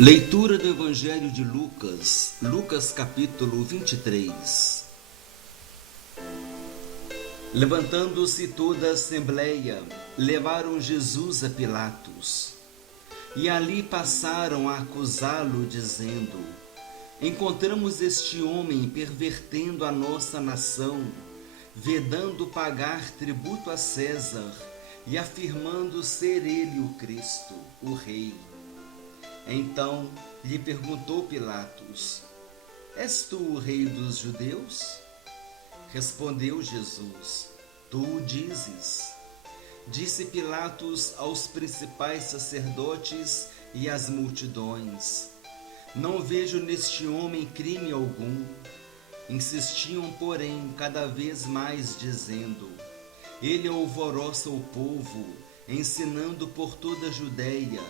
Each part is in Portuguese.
Leitura do Evangelho de Lucas, Lucas capítulo 23. Levantando-se toda a assembleia, levaram Jesus a Pilatos. E ali passaram a acusá-lo, dizendo: encontramos este homem pervertendo a nossa nação, vedando pagar tributo a César e afirmando ser ele o Cristo, o Rei. Então lhe perguntou Pilatos: és tu o rei dos judeus? Respondeu Jesus: tu o dizes. Disse Pilatos aos principais sacerdotes e às multidões: não vejo neste homem crime algum. Insistiam, porém, cada vez mais, dizendo: ele alvoroça o povo, ensinando por toda a Judeia,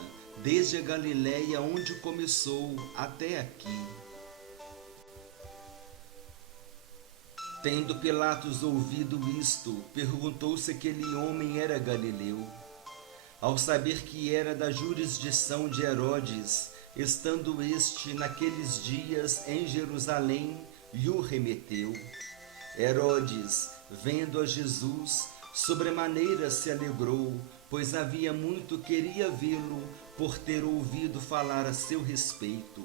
desde a Galiléia, onde começou, até aqui. Tendo Pilatos ouvido isto, perguntou se aquele homem era galileu. Ao saber que era da jurisdição de Herodes, estando este naqueles dias em Jerusalém, lhe o remeteu. Herodes, vendo a Jesus, sobremaneira se alegrou, pois havia muito queria vê-lo, por ter ouvido falar a seu respeito.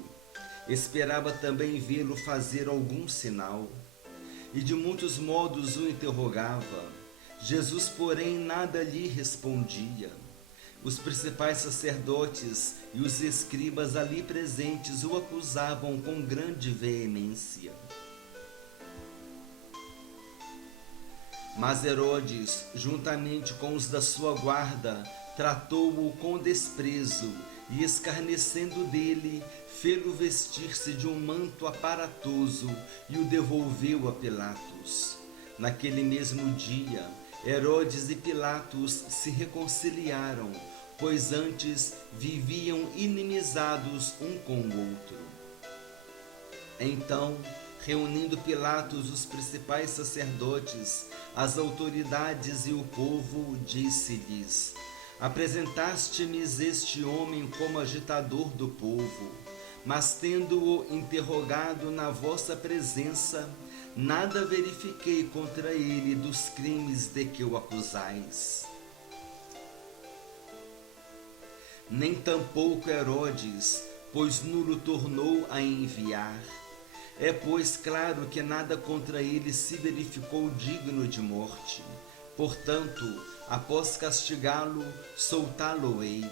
Esperava também vê-lo fazer algum sinal, e de muitos modos o interrogava. Jesus, porém, nada lhe respondia. Os principais sacerdotes e os escribas ali presentes o acusavam com grande veemência. Mas Herodes, juntamente com os da sua guarda, tratou-o com desprezo e, escarnecendo dele, fê-lo vestir-se de um manto aparatoso e o devolveu a Pilatos. Naquele mesmo dia, Herodes e Pilatos se reconciliaram, pois antes viviam inimizados um com o outro. Então, reunindo Pilatos os principais sacerdotes, as autoridades e o povo, disse-lhes: apresentaste-me este homem como agitador do povo, mas tendo-o interrogado na vossa presença, nada verifiquei contra ele dos crimes de que o acusais. Nem tampouco Herodes, pois nulo tornou a enviar. É, pois, claro que nada contra ele se verificou digno de morte. Portanto, após castigá-lo, soltá-lo-ei.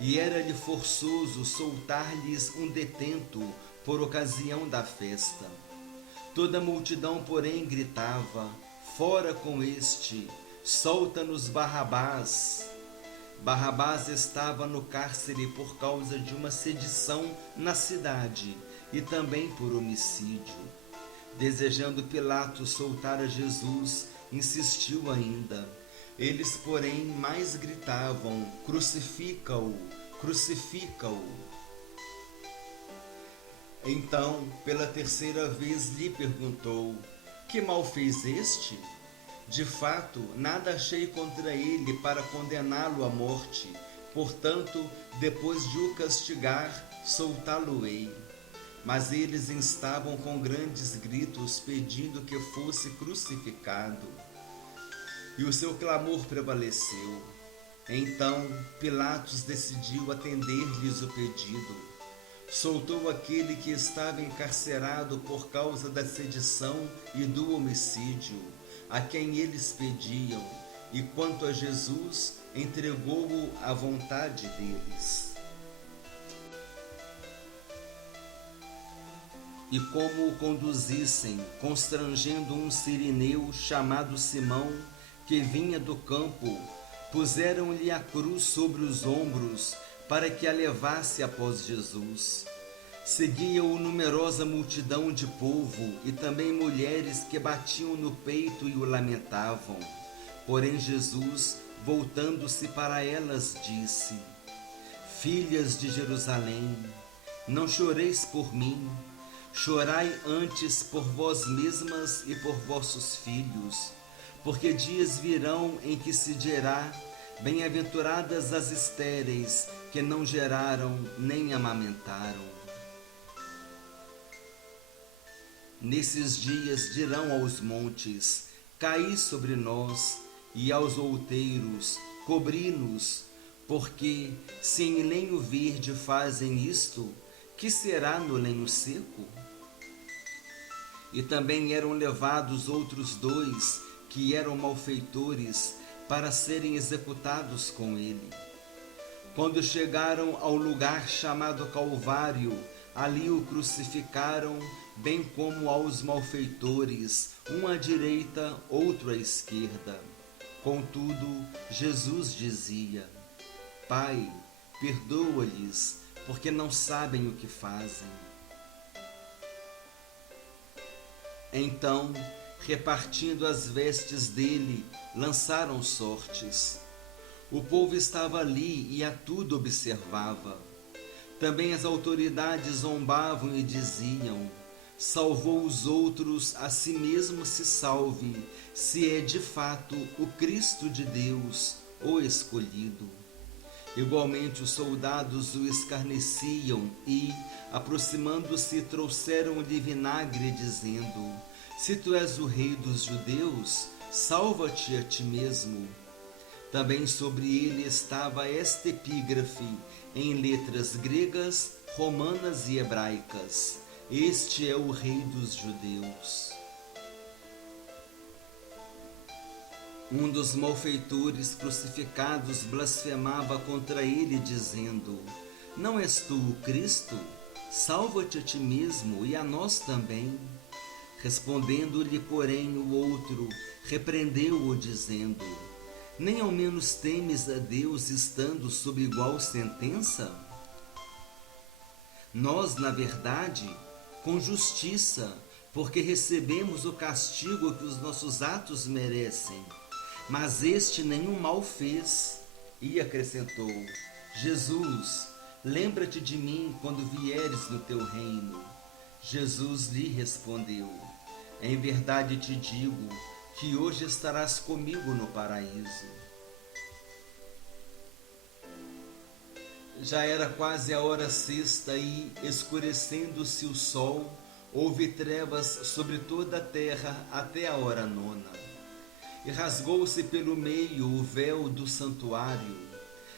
E era-lhe forçoso soltar-lhes um detento por ocasião da festa. Toda a multidão, porém, gritava: fora com este, solta-nos Barrabás. Barrabás estava no cárcere por causa de uma sedição na cidade e também por homicídio. Desejando Pilatos soltar a Jesus, insistiu ainda. Eles, porém, mais gritavam: crucifica-o, crucifica-o. Então, pela terceira vez lhe perguntou: que mal fez este? De fato, nada achei contra ele para condená-lo à morte. Portanto, depois de o castigar, soltá-lo-ei. Mas eles instavam com grandes gritos, pedindo que fosse crucificado. E o seu clamor prevaleceu. Então Pilatos decidiu atender-lhes o pedido. Soltou aquele que estava encarcerado por causa da sedição e do homicídio, a quem eles pediam, e quanto a Jesus, entregou-o à vontade deles. E como o conduzissem, constrangendo um cireneu chamado Simão, que vinha do campo, puseram-lhe a cruz sobre os ombros, para que a levasse após Jesus. Seguia-o numerosa multidão de povo e também mulheres que batiam no peito e o lamentavam. Porém Jesus, voltando-se para elas, disse: filhas de Jerusalém, não choreis por mim, chorai antes por vós mesmas e por vossos filhos, porque dias virão em que se dirá: Bem-aventuradas as estéreis, que não geraram nem amamentaram. Nesses dias dirão aos montes: caí sobre nós, e aos outeiros: cobri-nos, porque se em lenho verde fazem isto, que será no lenho seco? E também eram levados outros 2, que eram malfeitores, para serem executados com ele. Quando chegaram ao lugar chamado Calvário, ali o crucificaram, bem como aos malfeitores, um à direita, outro à esquerda. Contudo, Jesus dizia: Pai, perdoa-lhes, porque não sabem o que fazem. Então, repartindo as vestes dele, lançaram sortes. O povo estava ali e a tudo observava. Também as autoridades zombavam e diziam: salvou os outros, a si mesmo se salve, se é de fato o Cristo de Deus, o escolhido. Igualmente os soldados o escarneciam e, aproximando-se, trouxeram-lhe vinagre, dizendo: se tu és o rei dos judeus, salva-te a ti mesmo. Também sobre ele estava esta epígrafe, em letras gregas, romanas e hebraicas: este é o rei dos judeus. Um dos malfeitores crucificados blasfemava contra ele, dizendo: não és tu o Cristo? Salva-te a ti mesmo e a nós também. Respondendo-lhe, porém, o outro repreendeu-o, dizendo: nem ao menos temes a Deus, estando sob igual sentença? Nós, na verdade, com justiça, porque recebemos o castigo que os nossos atos merecem, mas este nenhum mal fez. E acrescentou: Jesus, lembra-te de mim quando vieres no teu reino. Jesus lhe respondeu: em verdade te digo que hoje estarás comigo no paraíso. Já era quase a hora sexta e, escurecendo-se o sol, houve trevas sobre toda a terra até a hora nona. E rasgou-se pelo meio o véu do santuário.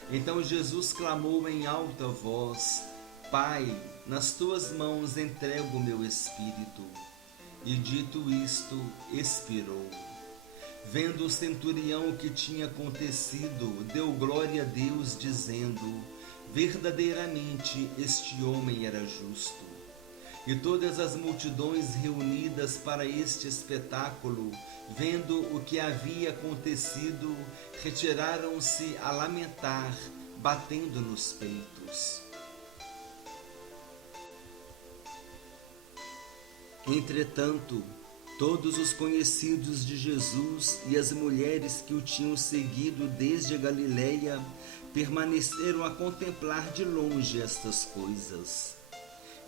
Então Jesus clamou em alta voz: Pai, nas tuas mãos entrego o meu espírito. E dito isto, expirou. Vendo o centurião o que tinha acontecido, deu glória a Deus, dizendo: verdadeiramente este homem era justo. E todas as multidões reunidas para este espetáculo, vendo o que havia acontecido, retiraram-se a lamentar, batendo nos peitos. Entretanto, todos os conhecidos de Jesus e as mulheres que o tinham seguido desde a Galileia permaneceram a contemplar de longe estas coisas.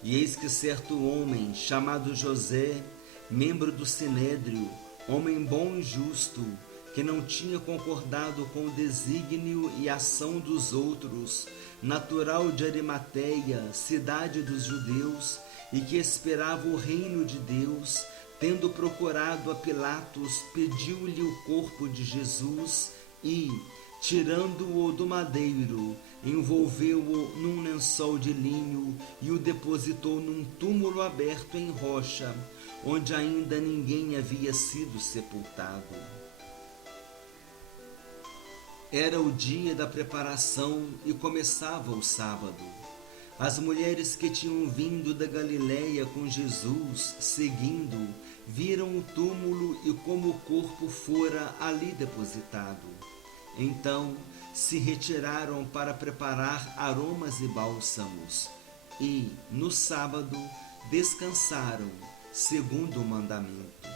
E eis que certo homem, chamado José, membro do Sinédrio, homem bom e justo, que não tinha concordado com o desígnio e ação dos outros, natural de Arimateia, cidade dos judeus, e que esperava o reino de Deus, tendo procurado a Pilatos, pediu-lhe o corpo de Jesus e, tirando-o do madeiro, envolveu-o num lençol de linho e o depositou num túmulo aberto em rocha, onde ainda ninguém havia sido sepultado. Era o dia da preparação e começava o sábado. As mulheres que tinham vindo da Galileia com Jesus, seguindo, viram o túmulo e como o corpo fora ali depositado. Então se retiraram para preparar aromas e bálsamos, e, no sábado, descansaram, segundo o mandamento.